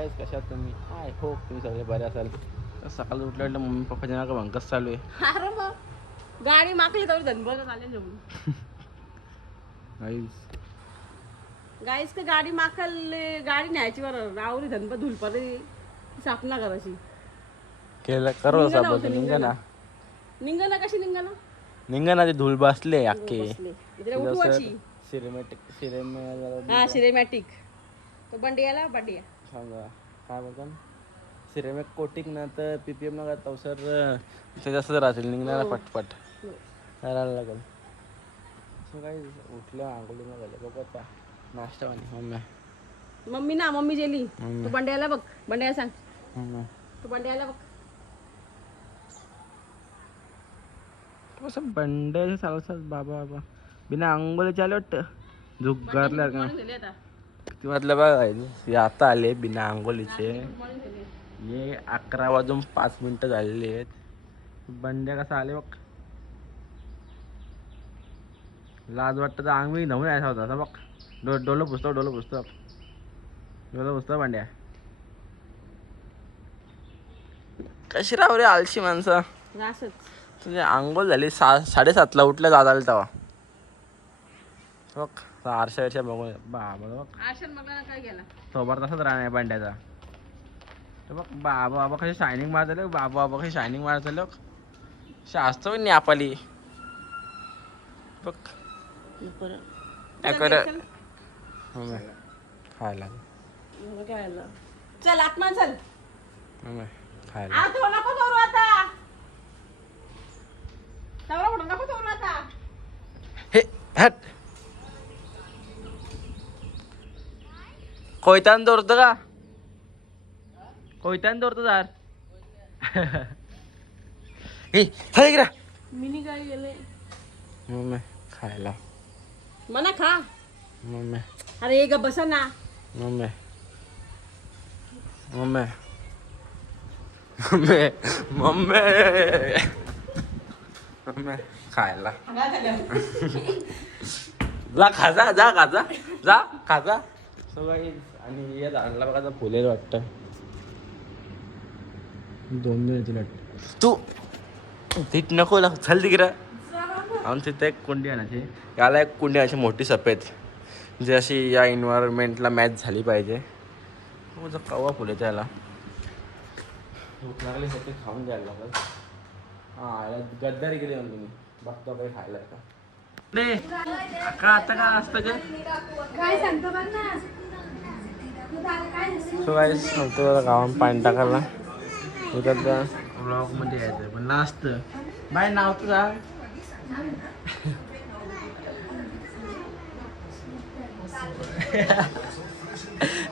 काय कशा आहात तुम्ही? आय होप तुम्ही सगळे बरे असाल. सकाळी उठलं मम्मी पप्पाच्या नाका भंकस चालू आहे. अरे मग गाडी मागली तर धनभर चालेल जेवण. गाईस का गाडी मागले गाडी न्यायची बरं रावरी धनभर धुलपरे सापना करायची. केलं करू असं निंगना निंगना कशी निंगना निंगना ते धूल बसले अख्खे उठवायची. सिरेमॅटिक हा सिनेमॅटिक तो बंडियाला बंडिया सांगा काय बोलतात सिरेमिक कोटिंग ना तर पीपीएम ना करता सर ते जास्त राहतील निघणार पटपट करायला लागेल. सो काही उठलं आंघोळी मग झालं बघ आता नाश्ता पाणी मम्मी ना मम्मी जेली तू बंड्याला बघ बंड्याला सांग तू बंड्याला बघ कसं बंड्याचं चालू बाबा बाबा बिना आंघोळी चालू वाटतं झुगारल्या का ती म्हटलं बघा आता आले बिना आंघोळीचे ये 11:05 झालेले आहेत. बंड्या कसा आले बघ लाज वाटतं तर आंघोळी नवून यायचा होता असं बघ डोलं पुसतो बंड्या कशी राव रे आलशी माणसं. तुझी आंघोळ झाली 7:30ला उठल्या दादाला तेव्हा बघ आरशा बघून बाबा बघ सोबत तसंच राहणार बंड्याचा बघ बाबा बाबा कशी शायनिंग मारत झालं बाबा बाबा कशी शायनिंग मारत झालं शास्त पण नाही आपली बघ खायला चल आत्मा चल खायला नको करू आता नको करू आता हे हट कोयतान दोरतो का कोयतान दोरतो दार हे चल इकडे मिनी काय गेले मम्मी खायला मना खा मम्मी अरे ग बसा ना mummy mummy mummy mummy mummy खायला जा खाजा जा खाजा जा खाजा सगळं आणि या झाडाला बघा फुलेलं वाटतं 2 येतील वाटतं तू तिथ नको चल तिकडं आमच्या तिथे एक कुंडी आणायची याला एक कुंडी अशी मोठी सफेद जे अशी या एन्व्हायरमेंटला मॅच झाली पाहिजे जर कवा फुले त्याला भूक लागली सगळे खाऊन द्यायला लागेल. हां गद्दारी केली म्हणून तुम्ही बघतो काही खायला का आता काय असतं काय सांगतो बघ ना सो काय सांगतो गावात पाणी टाकायला इकडं ब्लॉगमध्ये यायचं पण लास्ट बाय नाव तुझा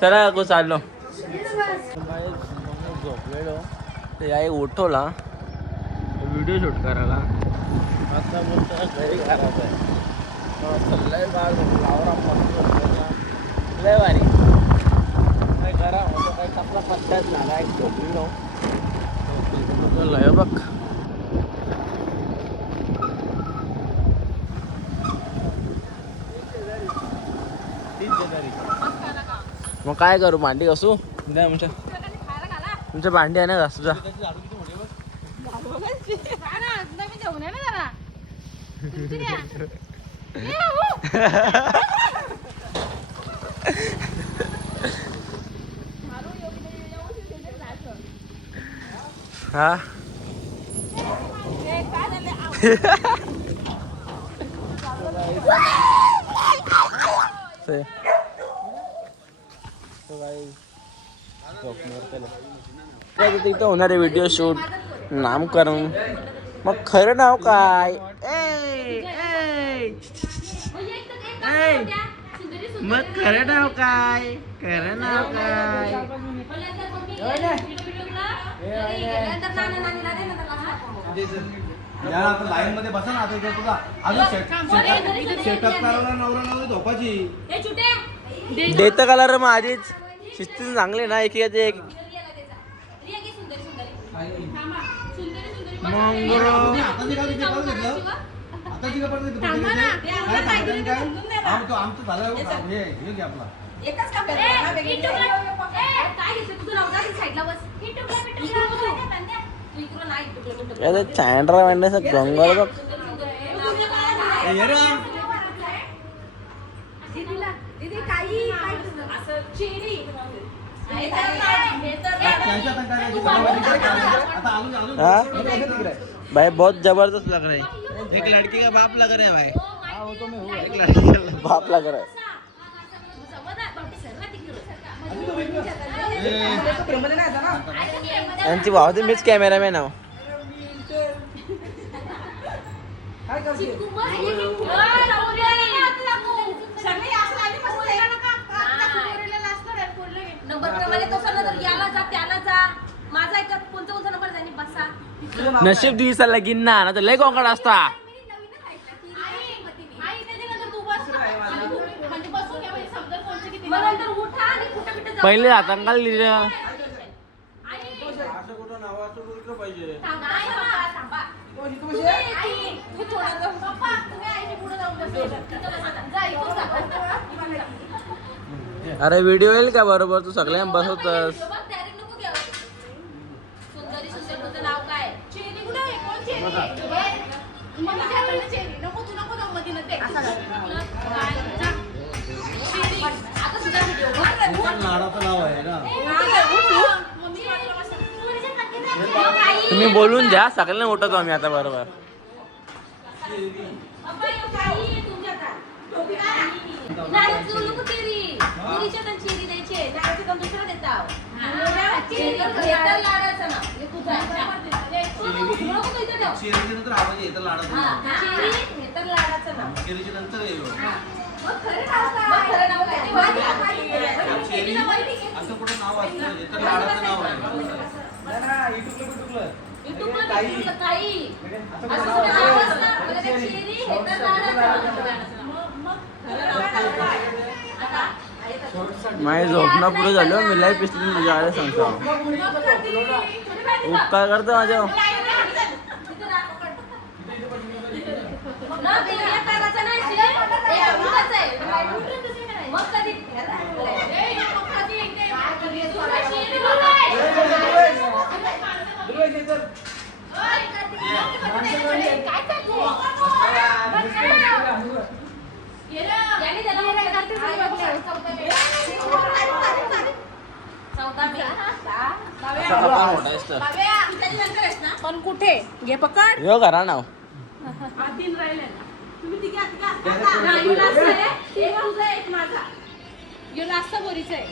चला गो चाललो झोपलेलो ते आई उठवला व्हिडिओ शूट करायला आता बोलतो घरी करायचं आहे लय बाळ लावरा मस्त लय भारी काय करा होतं काही आपला पत्ताच झाला एक झोपलेलो लय बघ मग काय करू भांडी घासू द्या तुमच्या भांडी आहे ना घासू जा हा तिथं होणार आहे व्हिडिओ शूट नामकरण मग खरं नाव काय मग खरं नाव काय लाईन मध्ये बसा ना आता तुझा अजून सेटअप करायला नवरा झोपाची देत कलर माझीच शिस्ती चांगले ना एक एक आमचं झालं हे घे आपला चॅन्ड्रा वांड्याचा डोंगर बघ. हाँ? भाई बहुत जबरदस्त लग रहा है. एक लड़की का बाप लग रहा है भाई. एक लड़की का बाप लग रहा है. यांची भाव ते मीच कॅमेरामॅन आहो. नशीब दिवसा लगीन ना तर लय कोंकण असता. पहिले हातांकाल लिहिलं. अरे व्हिडिओ येईल का बरोबर तू सगळ्यांना बसवतस. लाडाचं नाव आहे ना. तुम्ही बोलून द्या सगळ्यांना उठवतो आम्ही आता बरोबर. नंतर आवाज येतं लाडाचं नाव. चेरीच्या नंतर असं कुठं नाव असतं हे तर लाडाचं नाव आहे. माझी झोपणं पुढे झालं. मी लाईफ पिसली तुझ्या आले सांगतो. उपकार करतो माझ्या. पण कुठे घे पकड. यो घरा नाव. तीन राहिले ना. तुम्ही तिघे आहात का? नाही, लास्ट आहे. एक तुझा एक माझा. यो लास्ट बोरीचा आहे.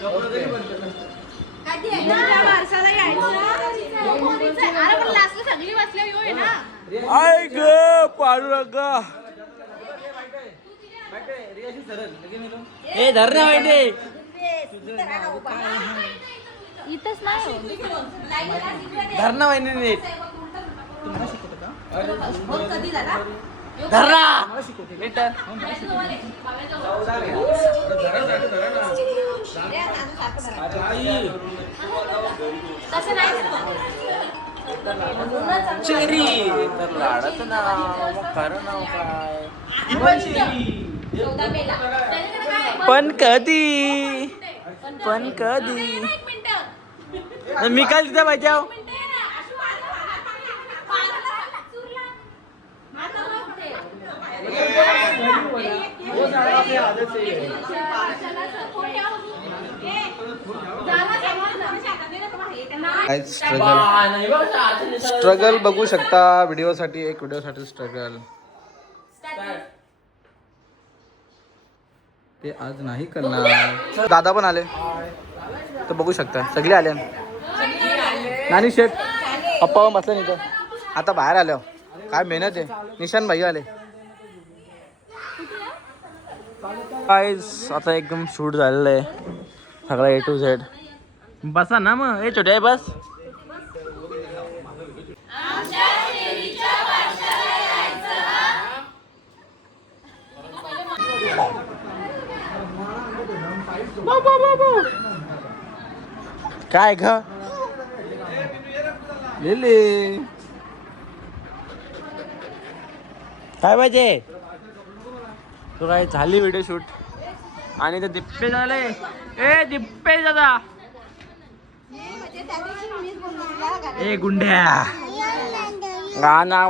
काय ते आहे ना वारसाला यायचं. अरे पण लास्टला सगळी वाचल्या यो आहे ना. आय ग पाडू नका. ए धर ना वाईटे. इथंच नाही धर ना वाईने नीट. कधी झाला धर ना. चेरी तर लाडाचं नाव खरं नाव काय. पण कधी मी काय तिथे पाहिजे. स्ट्रगल बघू शकता व्हिडिओसाठी. एक व्हिडिओसाठी स्ट्रगल ते आज नाही करणार. दादा पण आले तर बघू शकता. सगळे आले. नानी शेठ पप्पा बसले नाही तर आता बाहेर आलो. काय मेहनत आहे. निशान भाई आले. आता एकदम शूट झालेलं आहे सगळं A to Z. बसा ना मग. हे छोटे आहे बस. काय ग लिली काय पाहिजे. तो काय झाली व्हिडिओ शूट आणि ते दिप्पे झाले. ए दिप्पे दादा त्या दिवशी मीच बोललो तुला ए गुंड्या गाणं